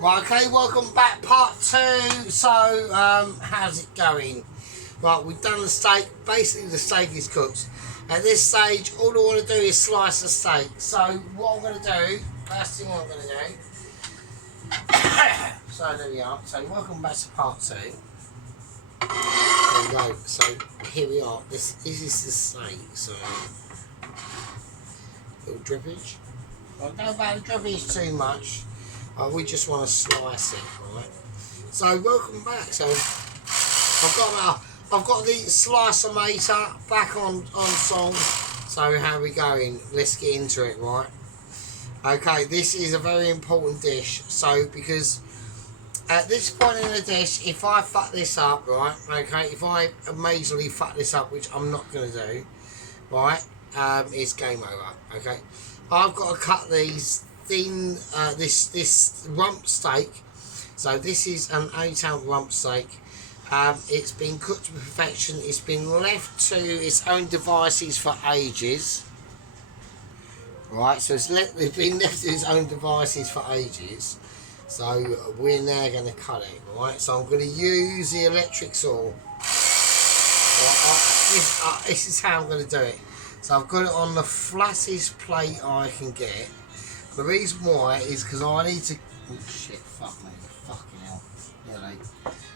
Right, okay, welcome back, part 2. So, how's it going? Right, we've done the steak. Basically, the steak is cooked. At this stage, all I want to do is slice the steak. So, what I'm going to do, first thing I'm going to do. So, there we are. So, welcome back to part 2. There we go. So, here we are. This is the steak. So, little drippage. I don't know about the drippage too much. We just want to slice it, right? So welcome back. So I've got the slicer mater back on song. So how are we going? Let's get into it, right? Okay, this is a very important dish. So because at this point in the dish, if I fuck this up, right? Okay, if I amazingly fuck this up, which I'm not going to do, right? It's game over. Okay, I've got to cut these thin, this rump steak. So this is an 8-ounce rump steak. It's been cooked to perfection. It's been left to its own devices for ages. Right, so it's been left to its own devices for ages. So we're now going to cut it. Right, so I'm going to use the electric saw. Right, this is how I'm going to do it. So I've got it on the flattest plate I can get. The reason why is because I need to. Oh shit! Fuck me! Fucking hell! Really?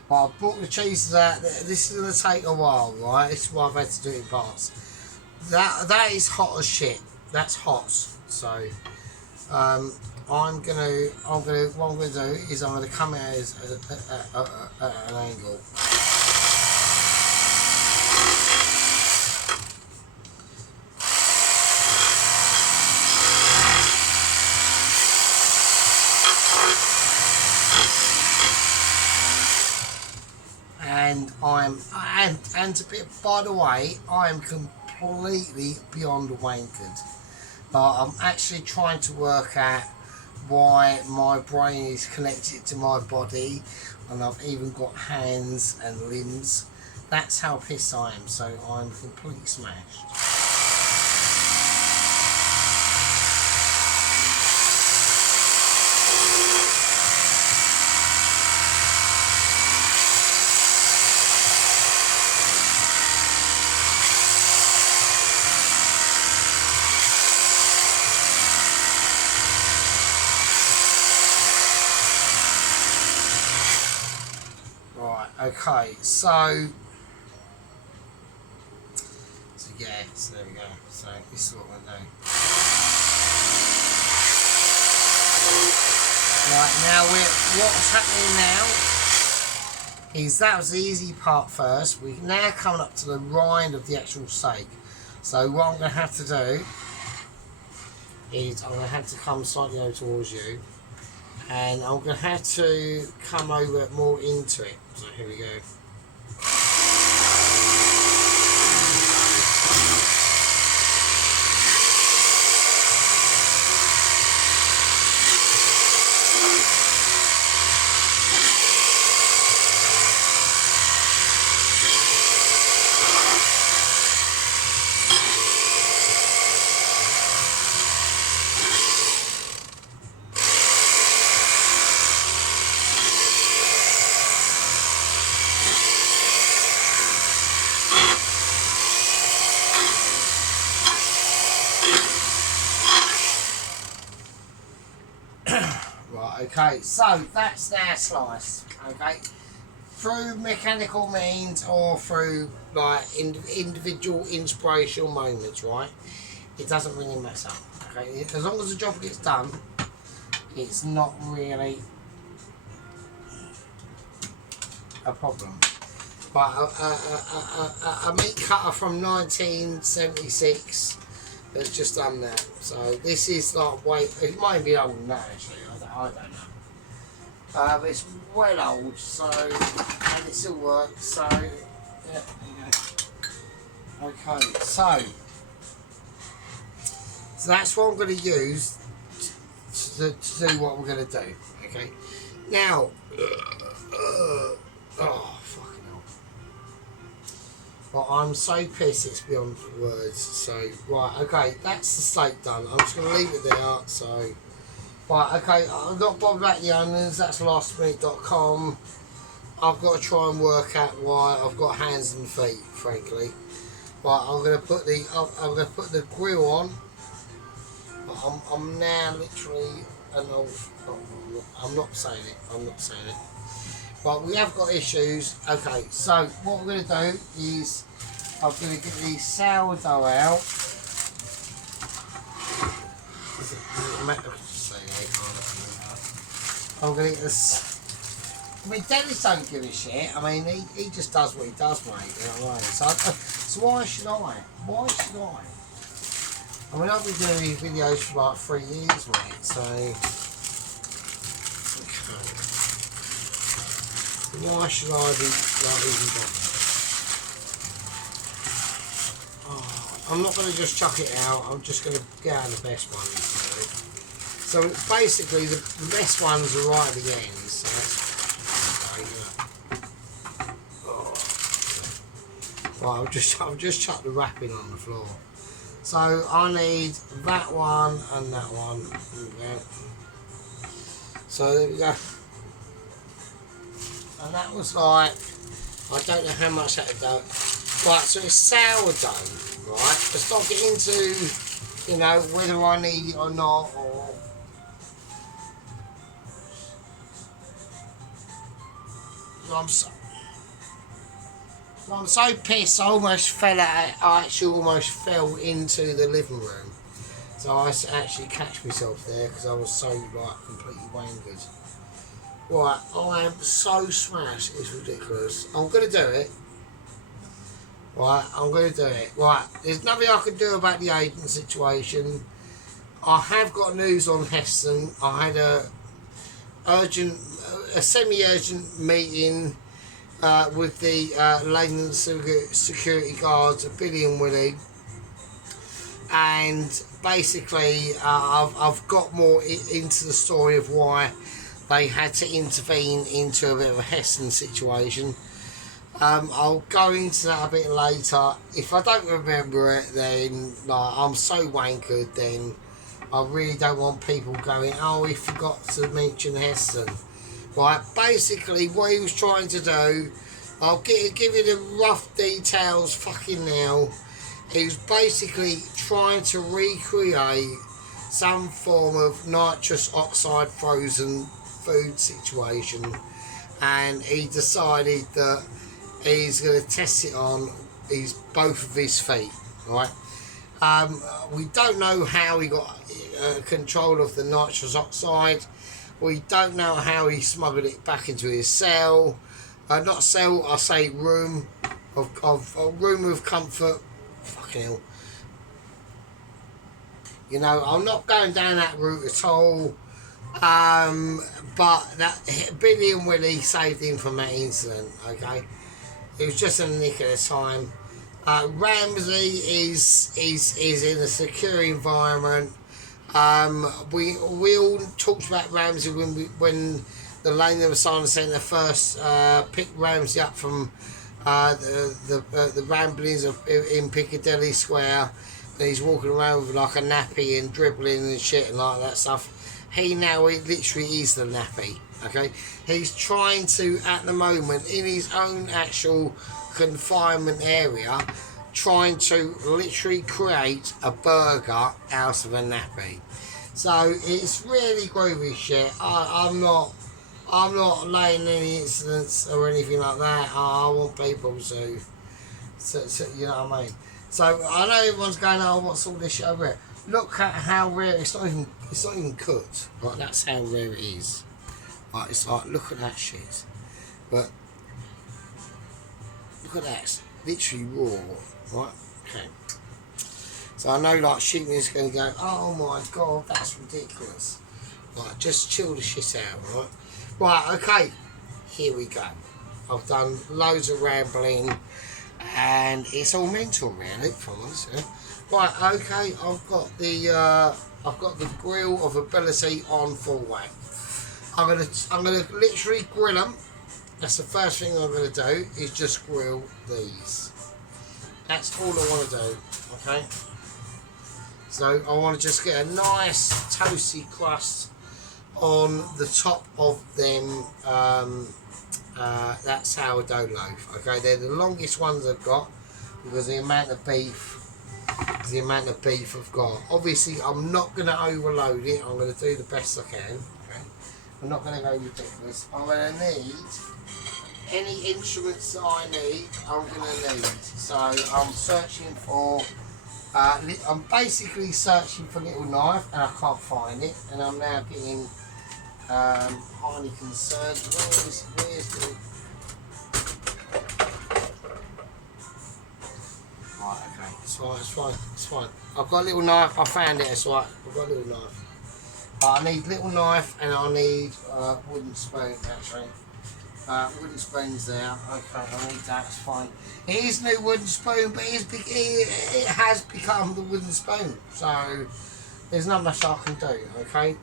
But I've brought the cheeses out. This is going to take a while, right? This is why I've had to do it in parts. That is hot as shit. That's hot. So what I'm gonna do is I'm gonna come out at an angle. And by the way, I am completely beyond wankered, but I'm actually trying to work out why my brain is connected to my body, and I've even got hands and limbs. That's how pissed I am. So I'm completely smashed. Okay, so yeah, so there we go. So this is what we're doing. Right, now what's happening now is that was the easy part first. We're now coming up to the rind of the actual steak. So what I'm going to have to do is I'm going to have to come slightly over towards you, and I'm going to have to come over more into it. So here we go. Okay, so that's now sliced. Okay, through mechanical means or through like individual inspirational moments, right? It doesn't really matter. Okay, as long as the job gets done, it's not really a problem. But a meat cutter from 1976 has just done that. So this is like it might be older than that actually. I don't know. But it's well old, so and it still works. So yeah, there you go. Okay, so that's what I'm going to use to do what we're going to do. Okay, now, oh fucking hell! Well, I'm so pissed it's beyond words. So right, okay, that's the steak done. I'm just going to leave it there. So. Right, okay, I'm not bothered about the onions, that's lastminute.com. I've got to try and work out why I've got hands and feet, frankly. Right, I'm gonna put the grill on. I'm now literally I'm not saying it. Right, we have got issues. Okay, so what we're gonna do is I'm gonna get the sourdough out. I'm gonna get this. I mean, Dennis don't give a shit. I mean, he just does what he does, mate. You know what I mean? So why should I? Why should I? I mean, I've been doing these videos for like 3 years, mate. So why should I be like even bothered? Oh, I'm not going to just chuck it out. I'm just going to get out the best ones. So basically, the best ones are right at the end. So that's right, I've just chucked the wrapping on the floor. So I need that one and that one. Okay. So there we go. And that was like, I don't know how much that would do. Right, so it's sourdough, right? Let's not get into, you know, whether I need it or not, or I'm so pissed I almost fell out, I actually almost fell into the living room. So I actually catch myself there because I was so like completely wangered. Right, I am so smashed, it's ridiculous. I'm going to do it. Right, I'm going to do it. Right, there's nothing I can do about the agent situation. I have got news on Heston. I had a semi-urgent meeting with the Leyland security guards, Billy and Willie, and basically I've got more into the story of why they had to intervene into a bit of a Heston situation. I'll go into that a bit later. If I don't remember it, then like, I'm so wankered, then I really don't want people going, oh, we forgot to mention Heston. Right, basically what he was trying to do, I'll give you the rough details fucking now. He was basically trying to recreate some form of nitrous oxide frozen food situation, and he decided that he's going to test it on both of his feet, right? We don't know how he got control of the nitrous oxide. We don't know how he smuggled it back into his cell. Not cell, I say room of a room of comfort. Fucking hell. You know, I'm not going down that route at all. But that Billy and Willie saved him from that incident. Okay, it was just a nick at a time. Ramsey is in a secure environment. We all talked about Ramsey when the Lane Asylum Centre first picked Ramsey up from the ramblings in Piccadilly Square, and he's walking around with like a nappy and dribbling and shit and like that stuff. He literally is the nappy. Okay, he's trying to, at the moment, in his own actual confinement area, trying to literally create a burger out of a nappy. So it's really groovy shit. I'm not laying any incidents or anything like that. I want people to you know what I mean. So I know everyone's going, oh, what's all this shit over here? Look at how rare. It's not even cooked. Right, that's how rare it is. Right, it's like, look at that shit. But look at that. It's literally raw. Right. Okay. So I know like Sheepman's going to go, oh my god, that's ridiculous. Right, just chill the shit out. Right. Right. Okay. Here we go. I've done loads of rambling, and it's all mental, really, from us. Yeah? Right, okay, I've got the grill of ability on full whack. I'm gonna literally grill them. That's the first thing I'm gonna do, is just grill these. That's all I want to do. Okay. So I want to just get a nice toasty crust on the top of them that sourdough loaf. Okay, they're the longest ones I've got because the amount of beef I've got. Obviously, I'm not going to overload it. I'm going to do the best I can. Okay, I'm not going to go ridiculous. I'm going to need any instruments that I need. I'm going to need. So I'm searching for. I'm basically searching for a little knife and I can't find it, and I'm now getting highly concerned. Where's the... Right, okay, it's fine. I've got a little knife, I found it, it's right, I've got a little knife. I need a little knife and I need wooden spoon actually. Wooden spoons there, okay, I need that, it's fine. It is new wooden spoon, but it has become the wooden spoon, so there's not much I can do, okay?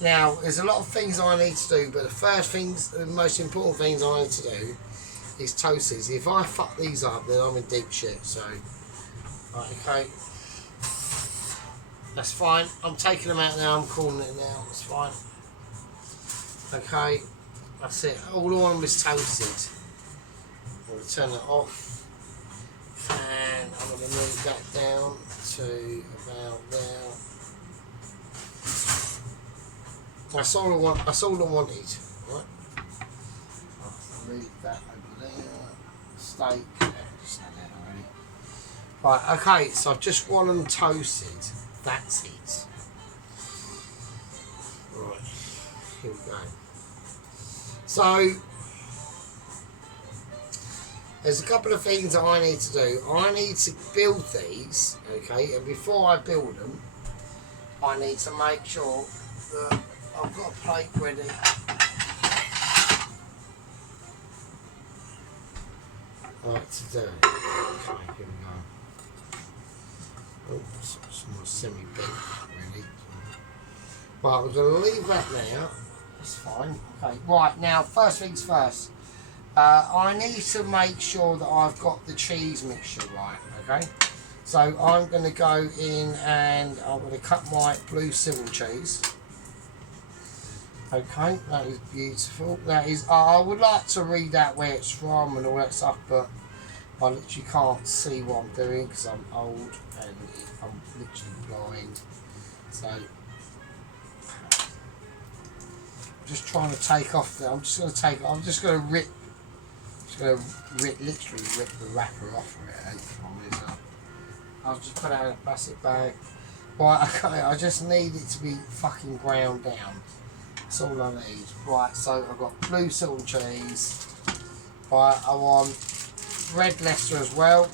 Now, there's a lot of things I need to do, but the most important things I need to do is toasties. If I fuck these up, then I'm in deep shit, so, right, okay. That's fine, I'm taking them out now, I'm calling it now, it's fine. Okay, that's it, all I want is toasted. I'm going to turn it off. And I'm going to move that down to about there. That's all I want. That's all I wanted. Right. I'll move that over there. Steak. Just had that already. Right. Okay. So I just want them toasted. That's it. Right. Here we go. So. There's a couple of things that I need to do. I need to build these, okay, and before I build them, I need to make sure that I've got a plate ready. Right, to do. Okay, here we go. Oh, some more semi-big, really. Right, I'm going to leave that now. That's fine. Okay, right, now, first things first. I need to make sure that I've got the cheese mixture right, okay? So I'm going to go in and I'm going to cut my blue Stilton cheese. Okay, that is beautiful. That is, I would like to read out where it's from and all that stuff, but I literally can't see what I'm doing because I'm old and I'm literally blind. So, I'm just trying to take off I'm just going to literally rip the wrapper off of it. I'll just put it in a plastic bag. Right, okay, I just need it to be fucking ground down. That's all I need. Right, so I've got blue Stilton cheese. Right, I want red Leicester as well.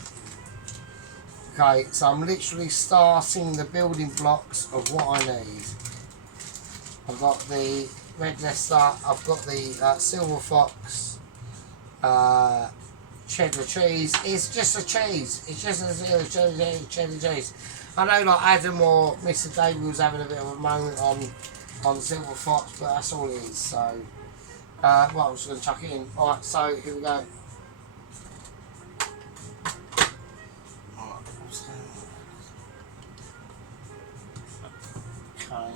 Okay, so I'm literally starting the building blocks of what I need. I've got the red Leicester, I've got the silver fox. Cheddar cheese. It's just a cheese. It's just a cheddar cheese. I know like Adam or Mr. David was having a bit of a moment on Silver Fox, but that's all it is. So, well, I'm just going to chuck it in. Alright, so here we go. Okay.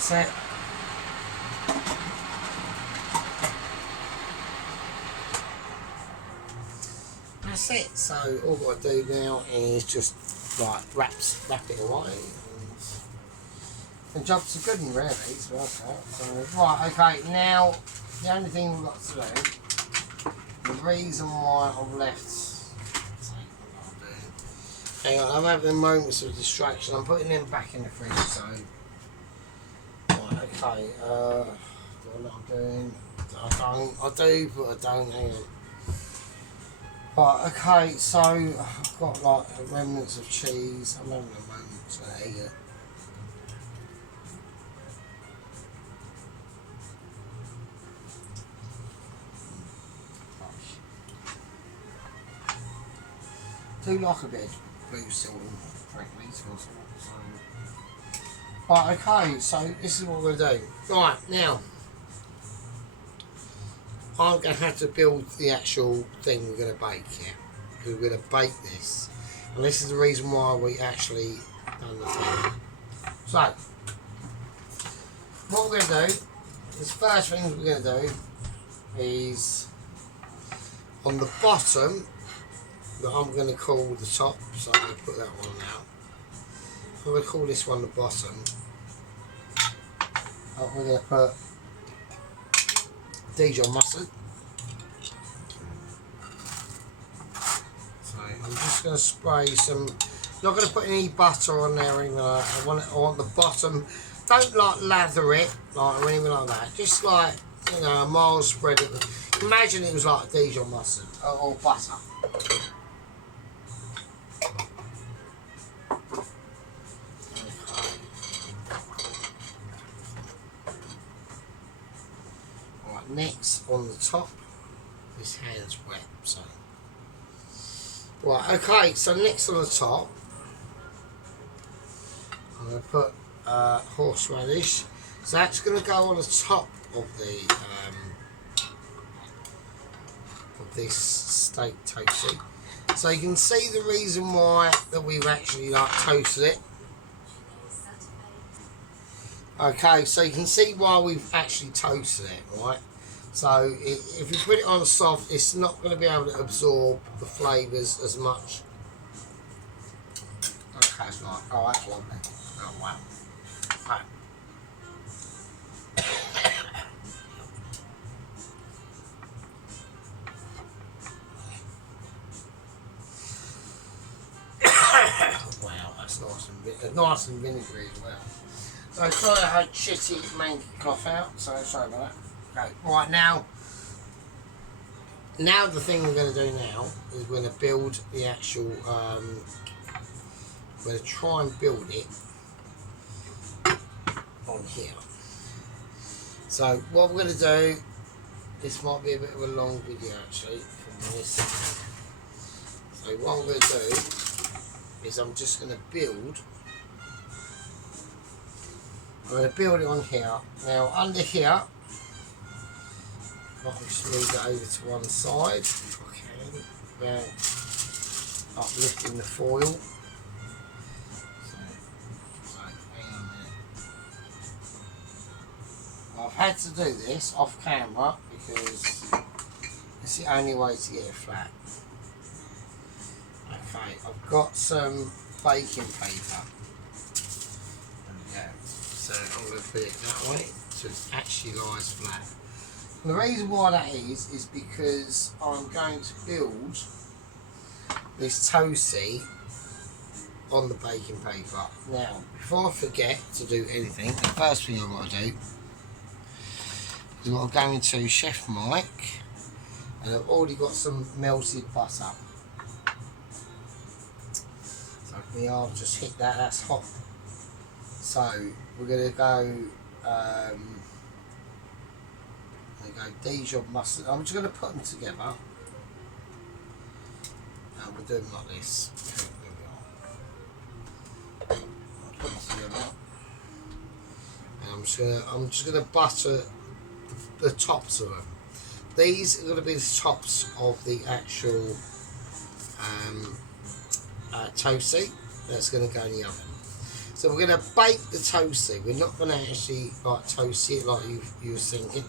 That's it. That's it. So all I've got to do now is just like wrap it away and jobs are good and really. So, okay. So, right, okay, now the only thing we've got to do, the reason why I've left, hang on, I'm having moments of distraction. I'm putting them back in the fridge, so right, okay, what I'm doing, I do, but I don't, hang on. Right, okay, so I've got like remnants of cheese. I'm having a moment to eat it. I do like a bit of blue Stilton, frankly, so Right, okay, so this is what we're going to do. Right, now, I'm going to have to build the actual thing we're going to bake here. Because we're going to bake this. And this is the reason why we actually done the thing. So, what we're going to do, the first thing we're going to do is on the bottom, that I'm going to call the top, so I'm going to put that one out. I'm going to call this one the bottom. We're going to put Dijon mustard. So I'm just going to spray some. Not going to put any butter on there or anything like that. I want the bottom. Don't like lather it like or anything like that. Just like, you know, a mild spread of it. Imagine it was like Dijon mustard or butter. Next on the top, this hand's wet, so right, okay, so next on the top I'm going to put horseradish, so that's going to go on the top of the of this steak toasty. So you can see the reason why that we've actually like toasted it. Okay, so you can see why we've actually toasted it, right? So if you put it on soft, it's not going to be able to absorb the flavours as much. Okay, it's not. Oh, that's lovely. Oh, wow. Right. Wow, that's nice and vinegary as well. So sorry I had shitty manky cloth out, so sorry about that. Okay, right now the thing we're going to do now is we're going to build the actual, we're going to try and build it on here. So what we're going to do, this might be a bit of a long video actually from this. So what I'm going to do is I'm just going to build, I'm going to build it on here. Now under here, I'll just move that over to one side if I can, without uplifting the foil. So hang on a minute. I've had to do this off camera because it's the only way to get it flat. Okay, I've got some baking paper. There we go. So I'm going to put it that way so it actually lies flat. And the reason why that is because I'm going to build this toasty on the baking paper. Now, before I forget to do anything, the first thing I've got to do is I've got to go into Chef Mike, and I've already got some melted butter. So I'll just hit that, that's hot. So we're going to go Dijon mustard. I'm just going to put them together. And we'll do them like this. Okay, there we are. I'll put them together. And I'm just going to butter the tops of them. These are going to be the tops of the actual toasty that's going to go in the oven. So we're going to bake the toasty. We're not going to actually like toast it like you were thinking.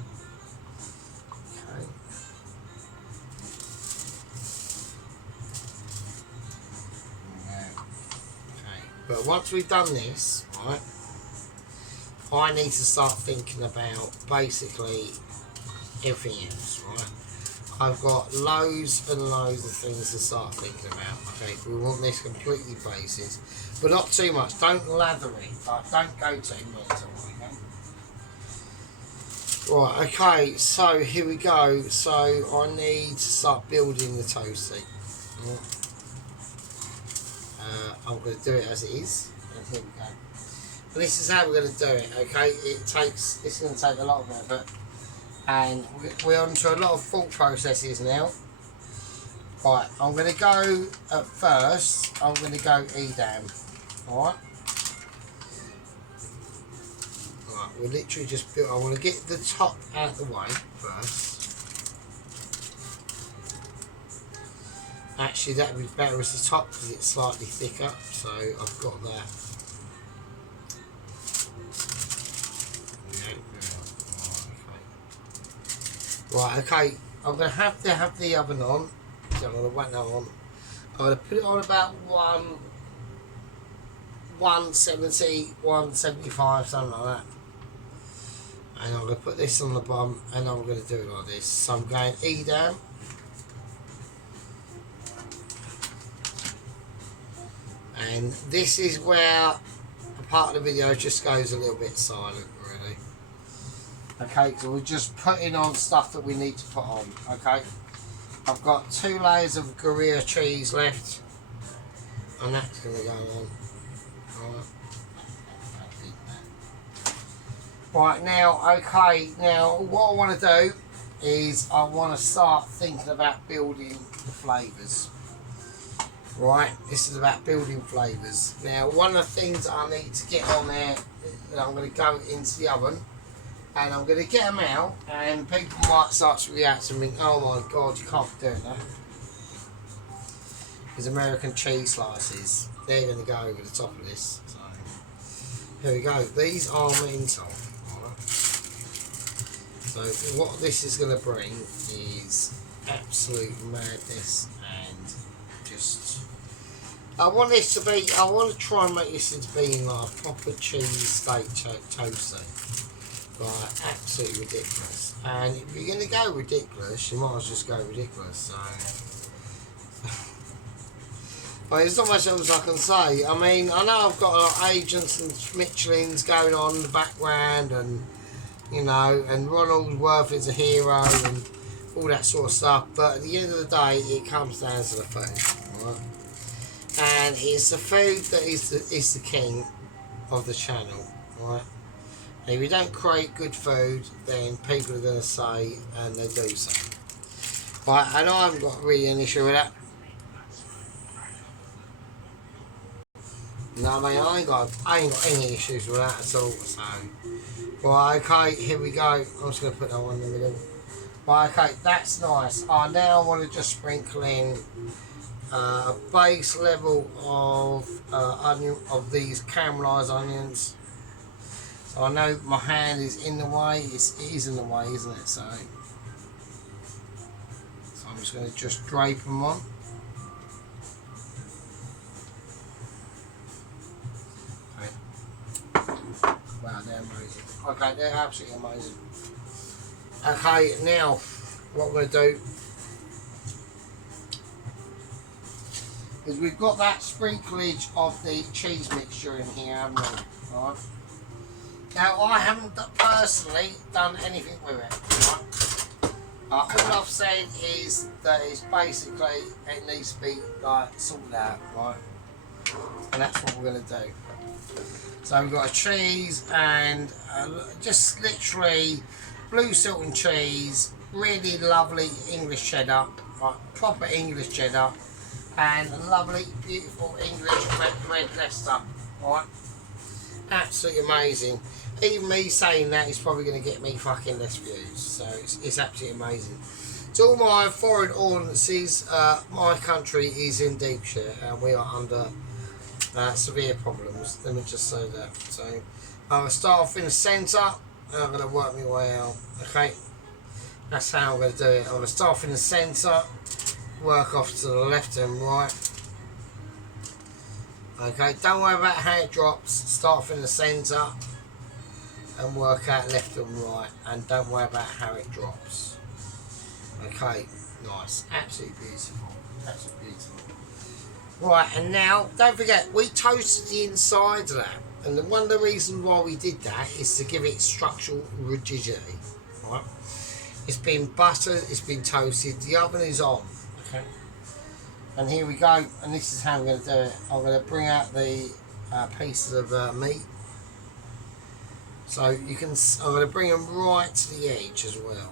But once we've done this, right, I need to start thinking about basically everything else, right? I've got loads and loads of things to start thinking about. Okay, we want this completely basic, but not too much. Don't lather it. Like, don't go too much. Okay? Right. Okay. So here we go. So I need to start building the toasty. Right. I'm going to do it as it is, and here we go. But this is how we're going to do it, okay? It's going to take a lot of effort, and we're on to a lot of thought processes now. Right, I'm going to go at first, I'm going to go Edam, alright? we're literally just built. I want to get the top out of the way first. Actually, that would be better as the top because it's slightly thicker. So I've got that. Right, okay. I'm going to have the oven on. So I'm going to whack that on. I'm going to put it on about 170, 175, something like that. And I'm going to put this on the bottom and I'm going to do it like this. So I'm going E down. And this is where a part of the video just goes a little bit silent, really. Okay, so we're just putting on stuff that we need to put on, okay? I've got 2 layers of Gruyere cheese left, and that's going to go on. Right, now, okay, now what I want to do is I want to start thinking about building the flavours. Right, this is about building flavours. Now, one of the things I need to get on there, I'm going to go into the oven, and I'm going to get them out, and people might start to react and think, oh my god, you can't be doing that. Because American cheese slices, they're going to go over the top of this. So, here we go. These are mental. So what this is going to bring is absolute madness and just... I want this to be... I want to try and make this into being like a proper cheese steak toaster. Like absolutely ridiculous. And if you're going to go ridiculous, you might as well just go ridiculous. So... But there's not much else I can say. I mean, I know I've got a lot of agents and Michelins going on in the background and... You know, and Ronald Worth is a hero and all that sort of stuff, but at the end of the day, it comes down to the food, right? And it's the food that is the king of the channel, right? And if you don't create good food, then people are going to say, and they do say. Right, and I haven't got really an issue with that. No, I mean, I ain't got any issues with that at all, so... Right, okay, here we go. I'm just going to put that one in the middle. Right, okay, that's nice. I now want to just sprinkle in a base level of onion, of these caramelised onions. So I know my hand is in the way. It is in the way, isn't it? So I'm just going to just drape them on. Okay. Wow, they're amazing. Okay, they're absolutely amazing. Okay, now what we're going to do is we've got that sprinklage of the cheese mixture in here, haven't we? Right. Now, I haven't personally done anything with it. Right. All I've said is that it's basically, it needs to be like sorted out, right? And that's what we're going to do. So we've got a cheese and just literally blue Stilton cheese, really lovely English cheddar, right, proper English cheddar, and lovely, beautiful English red Leicester, right? Absolutely amazing. Even me saying that is probably going to get me fucking less views, so it's absolutely amazing. To all my foreign audiences, my country is in deep shit and we are under severe problems. Let me just say that. So I'm going to start off in the centre and I'm going to work my way out. Okay, that's how I'm going to do it. I'm going to start off in the centre, work off to the left and right. Okay, don't worry about how it drops. Start off in the centre and work out left and right, and don't worry about how it drops. Okay, nice, absolutely beautiful, absolutely beautiful. Right, and now don't forget we toasted the inside of that, and one of the reasons why we did that is to give it structural rigidity. Right, it's been buttered, it's been toasted, the oven is on. Okay, and here we go, and this is how I'm going to do it. I'm going to bring out the pieces of meat. So you can, I'm going to bring them right to the edge as well.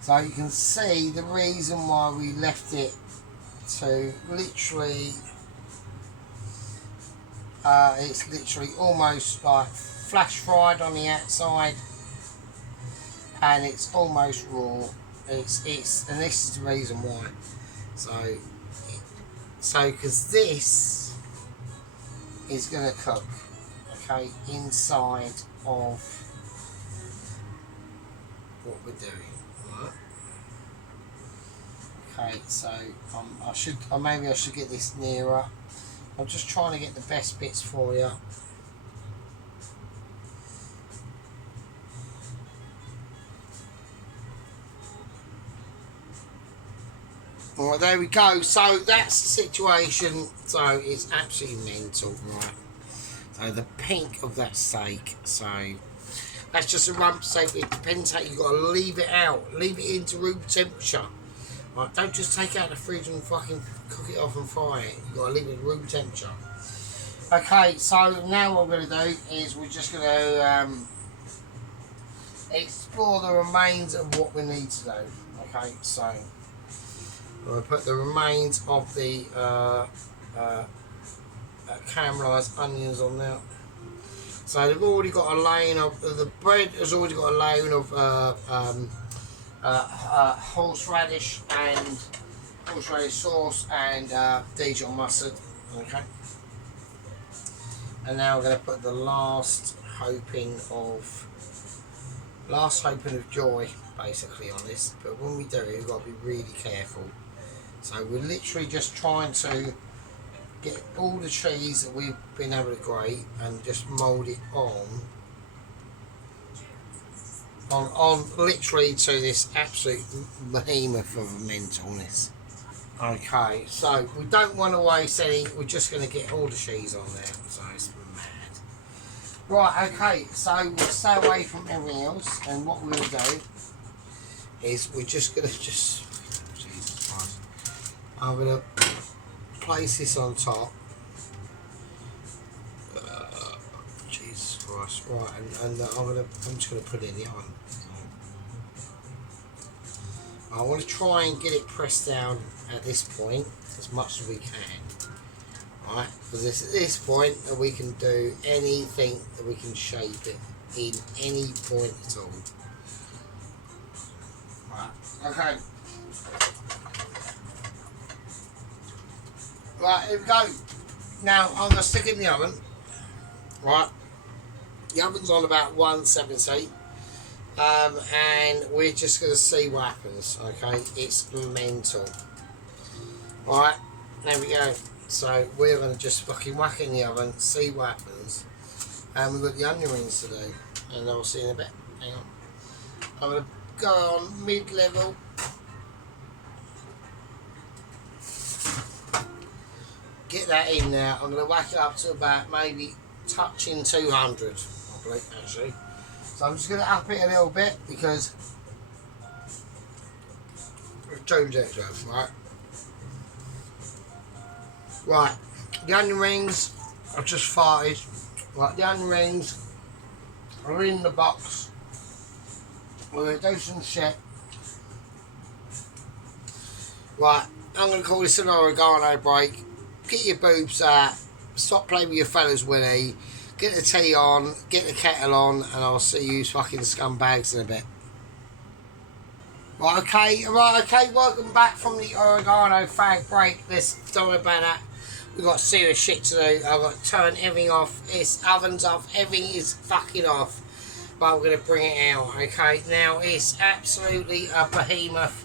So you can see the reason why we left it to literally It's literally almost like flash fried on the outside, and it's almost raw. It's and this is the reason why. So because this is going to cook, okay, inside of what we're doing, right? Okay, so maybe I should get this nearer. I'm just trying to get the best bits for you. Alright, there we go. So that's the situation. So it's absolutely mental, right? So the pink of that steak. So that's just a rump steak. It depends how you got to leave it out. Leave it into room temperature. Right, don't just take it out of the fridge and fucking cook it off and fry it. You got to leave it at room temperature. Okay, so now what we're going to do is we're just going to explore the remains of what we need to do. Okay, so we'll put the remains of the caramelised onions on there. So they've already got a laying of the bread has already got a laying of horseradish sauce and Dijon mustard. Okay, and now we're going to put the last hoping of joy basically on this. But when we do it, we've got to be really careful. So we're literally just trying to get all the cheese that we've been able to grate and just mould it on literally to this absolute behemoth of mentalness. Okay, so we don't want to waste any, we're just going to get all the cheese on there, so it's mad. Right, okay, so we'll stay away from everything else, and what we're going to do is we're just going to Jesus Christ, I'm going to place this on top. Jesus Christ, right, and I'm just going to put it in the oven. I want to try and get it pressed down at this point as much as we can, right? Because it's at this point that we can do anything, that we can shape it in any point at all. Right, okay. Right, here we go. Now I'm going to stick it in the oven. Right, the oven's on about 170. And we're just going to see what happens. Okay, it's mental. Alright, there we go. So we're going to just fucking whack it in the oven, see what happens. And we've got the onion rings to do, and I'll see in a bit. Hang on. I'm going to go on mid-level. Get that in now. I'm going to whack it up to about maybe touching 200, probably, actually. So I'm just going to up it a little bit because we've changed it, right? Right, the onion rings, I've just farted. Right, the onion rings are in the box. We're going to do some shit. Right, I'm going to call this an oregano break. Get your boobs out. Stop playing with your fellas, Willie. Get the tea on, get the kettle on, and I'll see you fucking scumbags in a bit. Right, okay, welcome back from the oregano fag break. Let's don't worry about that. We've got serious shit to do. I've got to turn everything off. It's oven's off, everything is fucking off. But we're going to bring it out, okay? Now, it's absolutely a behemoth,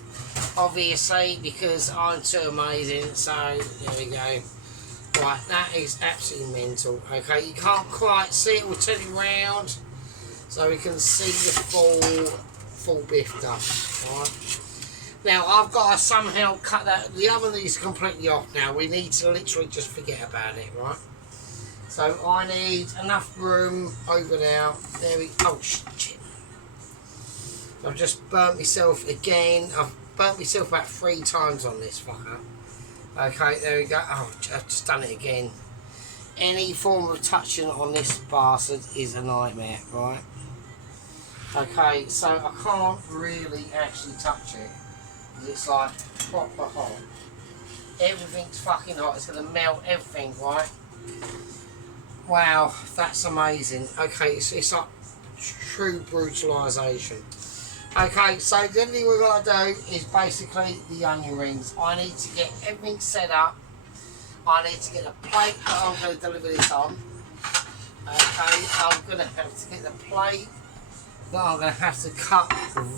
obviously, because I'm too amazing, so there we go. Right, that is absolutely mental. Okay, you can't quite see it. We'll turn it round so we can see the full biffed up. Right. Now I've got to somehow cut that. The oven is completely off now. We need to literally just forget about it, right? So I need enough room over now. There we. Oh shit! I've just burnt myself again. I've burnt myself about 3 times on this fucker. Okay, there we go. Oh, I've just done it again. Any form of touching on this bastard is a nightmare, right? Okay, so I can't really actually touch it because it's like proper hot. Everything's fucking hot. It's going to melt everything, right? Wow, that's amazing. Okay, it's like true brutalisation. Okay, so the only thing we've got to do is basically the onion rings. I need to get everything set up. I need to get the plate that I'm going to deliver this on. Okay, I'm going to have to get the plate that I'm going to have to cut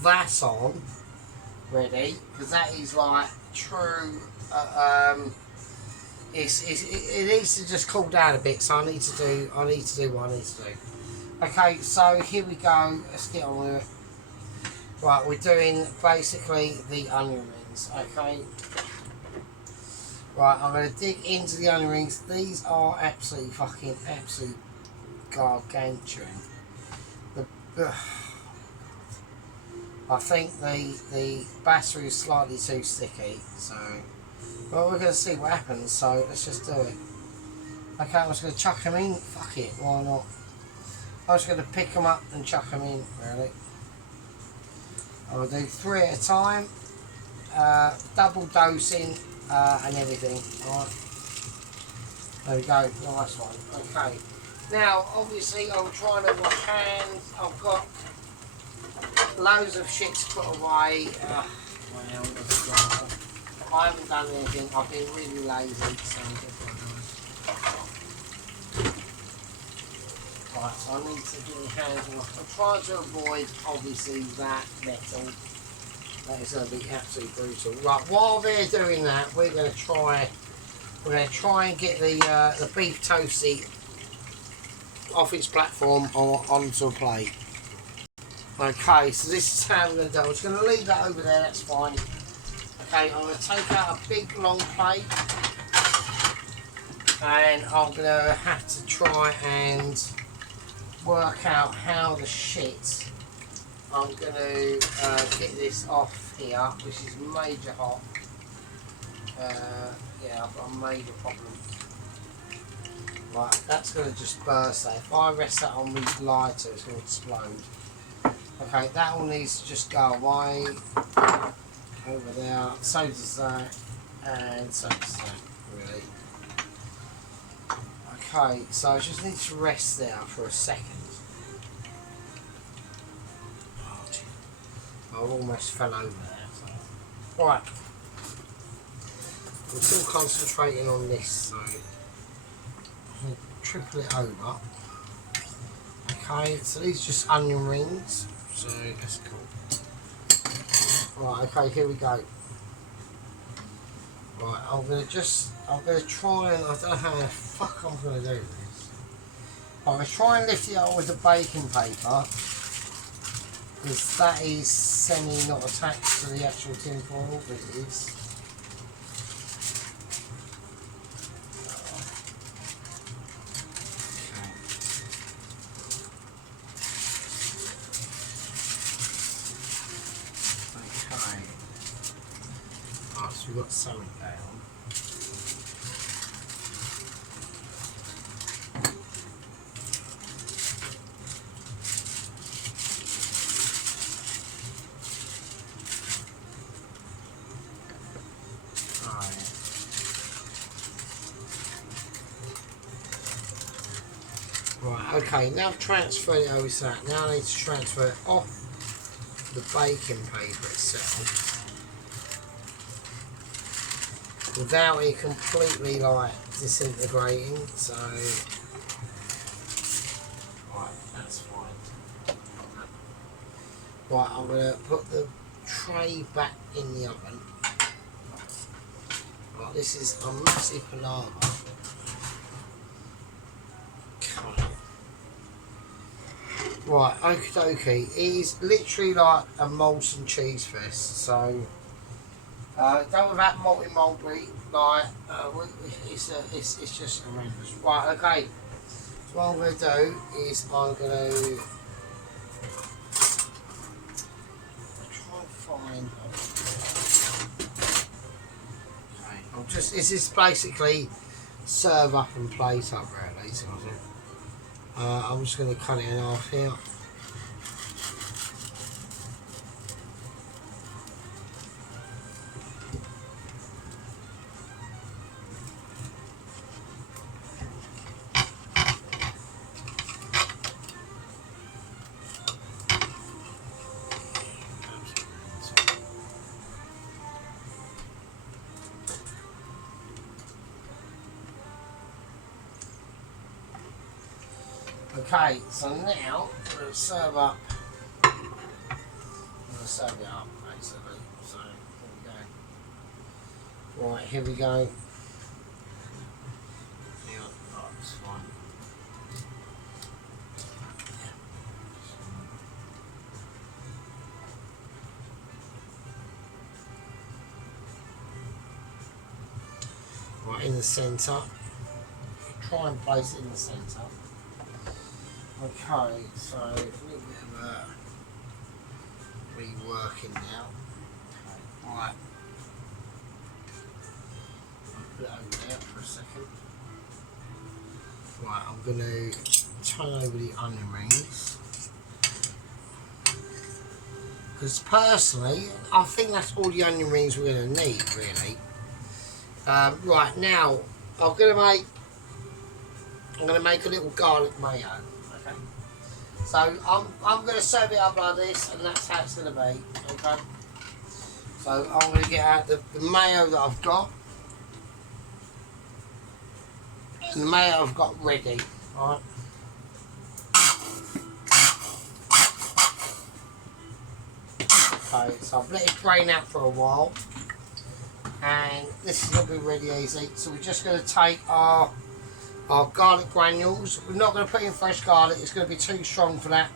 that on ready, because that is like true. It needs to just cool down a bit, so I need to do what I need to do. Okay, so here we go. Let's get on with it. Right, we're doing basically the onion rings. Okay. Right, I'm going to dig into the onion rings. These are absolutely gargantuan. I think the battery is slightly too sticky, so well, we're going to see what happens. So let's just do it. Okay, I'm just going to chuck them in. Fuck it, why not? I'm just going to pick them up and chuck them in. Really, I'll do 3 at a time, double dosing and everything. All right, there we go. Nice one. Okay. Now, obviously, I'm trying to wash hands. I've got loads of shit to put away. I haven't done anything. I've been really lazy. So right, so I need to get my hands off. I'm trying to avoid, obviously, that metal. That is going to be absolutely brutal. Right, while they're doing that, we're going to try and get the beef toasty off its platform onto a plate. Okay, so this is how I'm going to do it. I'm just going to leave that over there, that's fine. Okay, I'm going to take out a big long plate and I'm going to have to try and work out how the shit I'm going to get this off here, which is major hot. Yeah, I've got a major problem. Right, that's going to just burst there. If I rest that on my lighter, it's going to explode. Okay, that all needs to just go away. Over there. So does that. And so does that, really. Okay, so I just need to rest there for a second. Oh, gee. I almost fell over there. So. Right. I'm still concentrating on this, so I'm going to triple it over. Okay, so these are just onion rings, so that's cool. Right, okay, here we go. Right, I'm gonna try and, I don't know how the fuck I'm gonna do this. I'm gonna try and lift it up with the baking paper, because that is semi not attached to the actual tin foil, but it is. So we've got something down. Right, okay, now I've transferred it over to that. Now I need to transfer it off the baking paper itself, without it completely like disintegrating, so right, that's fine. Right, I'm gonna put the tray back in the oven. Right, this is a massive palaver. Right, okie dokie. It is literally like a molten cheese fest, so done with that mulberry, like it's just horrendous. Right, okay. So what I'm going to do is I'm going to try and find. Okay, this is basically serve up and plate up really. So I'm just going to cut it in half here. Okay, so now we're going to serve up. I'm going to serve it up basically. So here we go. Right, here we go. Yeah, right, that's fine. Right, in the centre. Try and place it in the centre. Okay, so a little bit of a reworking now. Okay, right. I'll put it over there for a second. Right, I'm going to turn over the onion rings. Because personally, I think that's all the onion rings we're going to need, really. Right, now, I'm going to make a little garlic mayo. Okay. So I'm going to serve it up like this, and that's how it's going to be. Okay. So I'm going to get out the mayo that I've got. And the mayo I've got ready. Right. Okay, so I've let it drain out for a while. And this is going to be really easy. So we're just going to take our garlic granules. We're not going to put in fresh garlic, it's going to be too strong for that.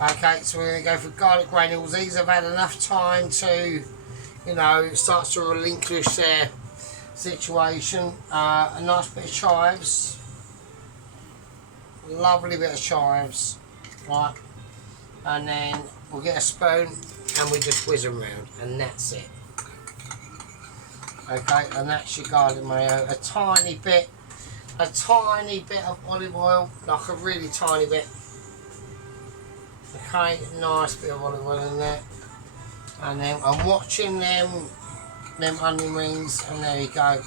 Okay, so we're going to go for garlic granules. These have had enough time to, you know, start to relinquish their situation. A nice bit of chives. Lovely bit of chives. Right. And then we'll get a spoon and we just whiz them around, and that's it. Okay, and that's your garlic mayo. A tiny bit of olive oil, like a really tiny bit. Okay, nice bit of olive oil in there. And then I'm watching them onion rings, and there you go.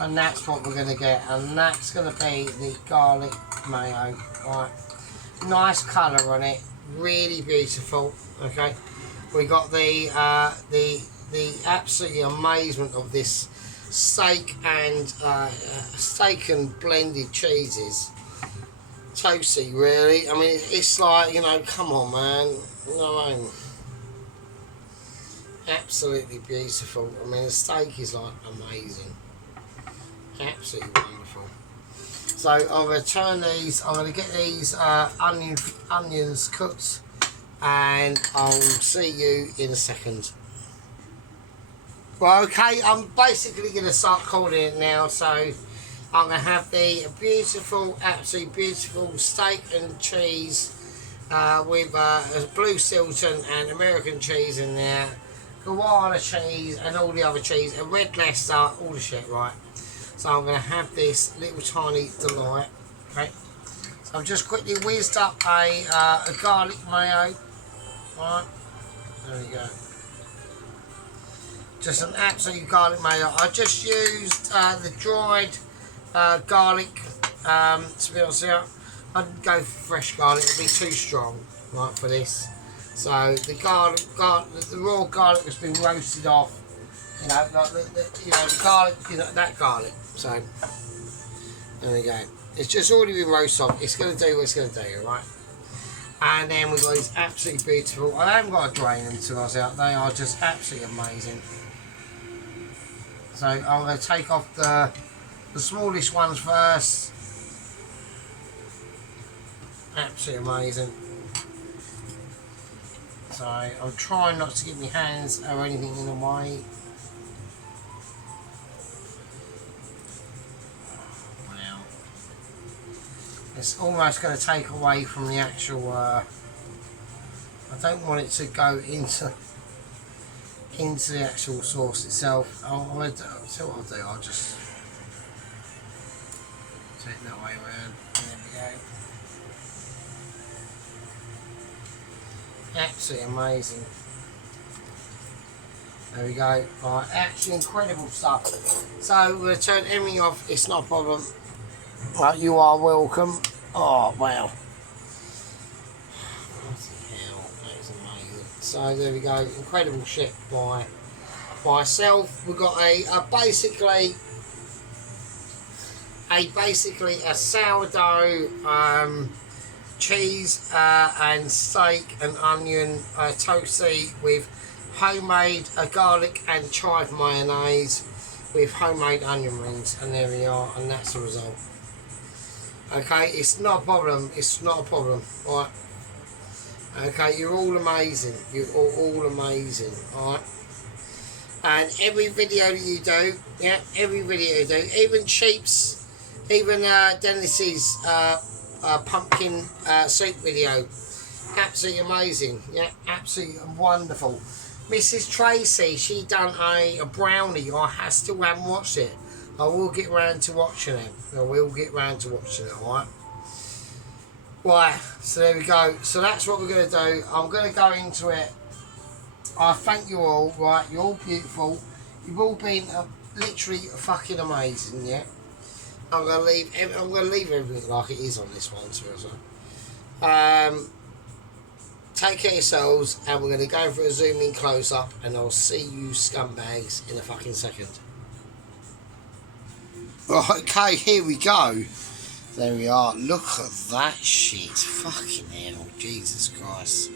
And that's what we're going to get, and that's going to be the garlic mayo. Right, nice colour on it, really beautiful. Okay, we got the absolute amazement of this steak and blended cheeses. Toasty, really. I mean, it's like, you know, come on, man. No, absolutely beautiful. I mean, the steak is like amazing. Absolutely wonderful. So I'm going to turn these. I'm going to get these onions cooked, and I'll see you in a second. Well, okay, I'm basically going to start calling it now. So I'm going to have the beautiful, absolutely beautiful steak and cheese with blue Stilton and American cheese in there, Gouda cheese and all the other cheese, and red Leicester, all the shit, right? So I'm going to have this little tiny delight. Okay. So I've just quickly whizzed up a garlic mayo. Right. There we go. Just an absolute garlic mayo. I just used the dried garlic. To be honest with you, I didn't go for fresh garlic. It'd be too strong, right, for this. So the the raw garlic has been roasted off. You know, like the garlic, that garlic. So there we go. It's just already been roasted off. It's going to do what it's going to do, right? And then we've got these absolutely beautiful. I haven't got to drain them to us out. They are just absolutely amazing. So I'm going to take off the smallest ones first. Absolutely amazing. So I'm trying not to get my hands or anything in the way. Wow. It's almost going to take away from the actual... I don't want it to go into the actual sauce itself. So what I'll do, I'll just take that way around. There we go. Absolutely amazing. There we go. Right, actually incredible stuff. So we're going to turn everything off. It's not a problem. Right, you are welcome. Oh wow. So there we go, incredible shit by myself. We've got a basically basically a sourdough, cheese and steak and onion toasty with homemade garlic and chive mayonnaise with homemade onion rings, and there we are, and that's the result. Okay, it's not a problem. It's not a problem. All right. Okay, you're all amazing. You're all amazing. All right. And every video that you do, yeah, every video you do, even Sheep's, even Dennis's pumpkin soup video, absolutely amazing. Yeah, absolutely wonderful. Mrs. Tracy, she done a brownie. I still haven't watched it. I will get round to watching it. Alright? Right, so there we go. So that's what we're going to do. I'm going to go into it. I thank you all, right? You're all beautiful. You've all been literally fucking amazing, yeah? I'm going to leave everything like it is on this one, seriously. Take care of yourselves, and we're going to go for a zoom in close up, and I'll see you scumbags in a fucking second. Okay, here we go. There we are. Look at that shit. Fucking hell. Jesus Christ.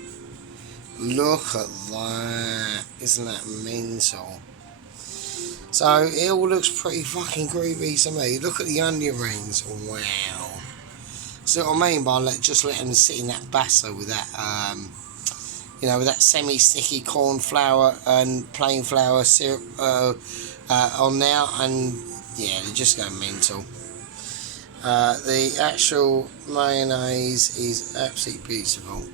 Look at that. Isn't that mental? So, it all looks pretty fucking groovy to me. Look at the onion rings. Wow. See what I mean by just letting them sit in that batter with that, you know, with that semi-sticky corn flour and plain flour syrup on there, and yeah, they're just going mental. The actual mayonnaise is absolutely beautiful.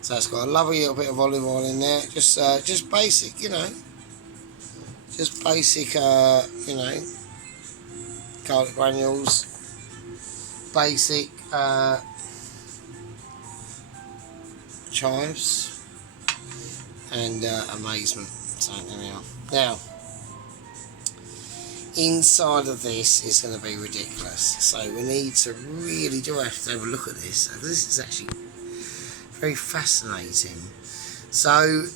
So it's got a lovely little bit of olive oil in there. Just basic, you know. Just basic, you know, garlic granules. Basic chives and amazement. So there we are. Now, inside of this is going to be ridiculous. So we need to really have to have a look at this. This is actually very fascinating. So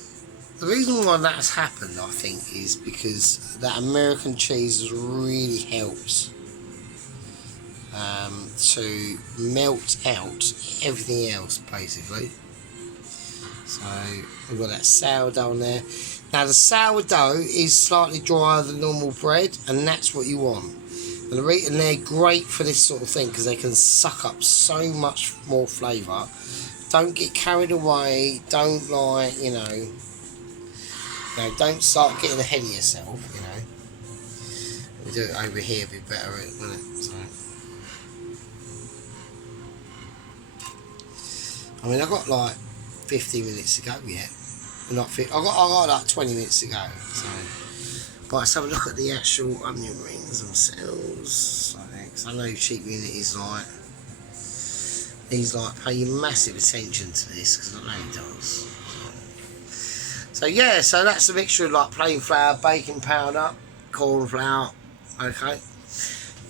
the reason why that has happened, I think, is because that American cheese has really helped to melt out everything else, basically. So we've got that sourdough on there. Now the sourdough is slightly drier than normal bread, and that's what you want. And they're great for this sort of thing because they can suck up so much more flavour. Don't get carried away. Don't don't start getting ahead of yourself. You know, we do it over here, it'd be better, wouldn't it? So, I mean, I've got like 15 minutes to go yet. Not 50, I got like 20 minutes to go. So, but let's have a look at the actual onion rings themselves. Because I know Cheap Unit is like, he's like paying massive attention to this, because I know he does. So yeah, so that's a mixture of like plain flour, baking powder, corn flour. Okay,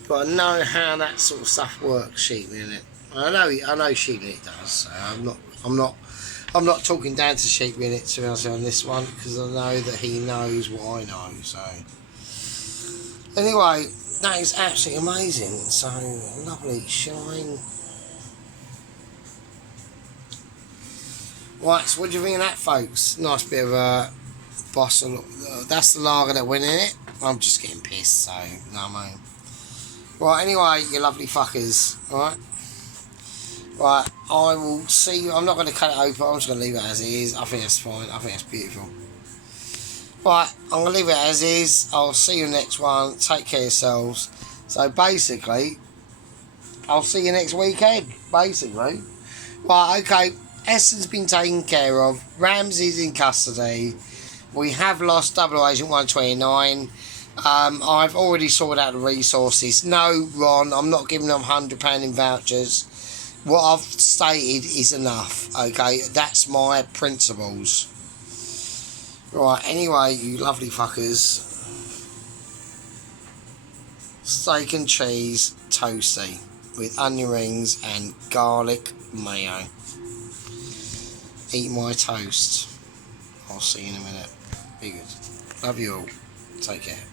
got to know how that sort of stuff works, Cheap Unit. I know Sheep Unit does. So I'm not talking down to Sheep Unit, to be honest, on this one, because I know that he knows what I know. So anyway, that is absolutely amazing. So lovely shine. Right, so what do you think of that, folks? Nice bit of a boss. That's the lager that went in it. I'm just getting pissed, so no, I mean. Right, anyway, you lovely fuckers. Alright. Right, I will see you. I'm not going to cut it open. I'm just going to leave it as it is. I think that's fine. I think that's beautiful. Right, I'm going to leave it as is. I'll see you next one. Take care of yourselves. So basically, I'll see you next weekend. Basically. Right, okay. Essen's been taken care of. Ramsey's in custody. We have lost Double Agent 129. I've already sorted out the resources. No, Ron, I'm not giving them £100 in vouchers. What I've stated is enough, okay? That's my principles. Right, anyway, you lovely fuckers. Steak and cheese toasty with onion rings and garlic mayo. Eat my toast. I'll see you in a minute. Be good. Love you all. Take care.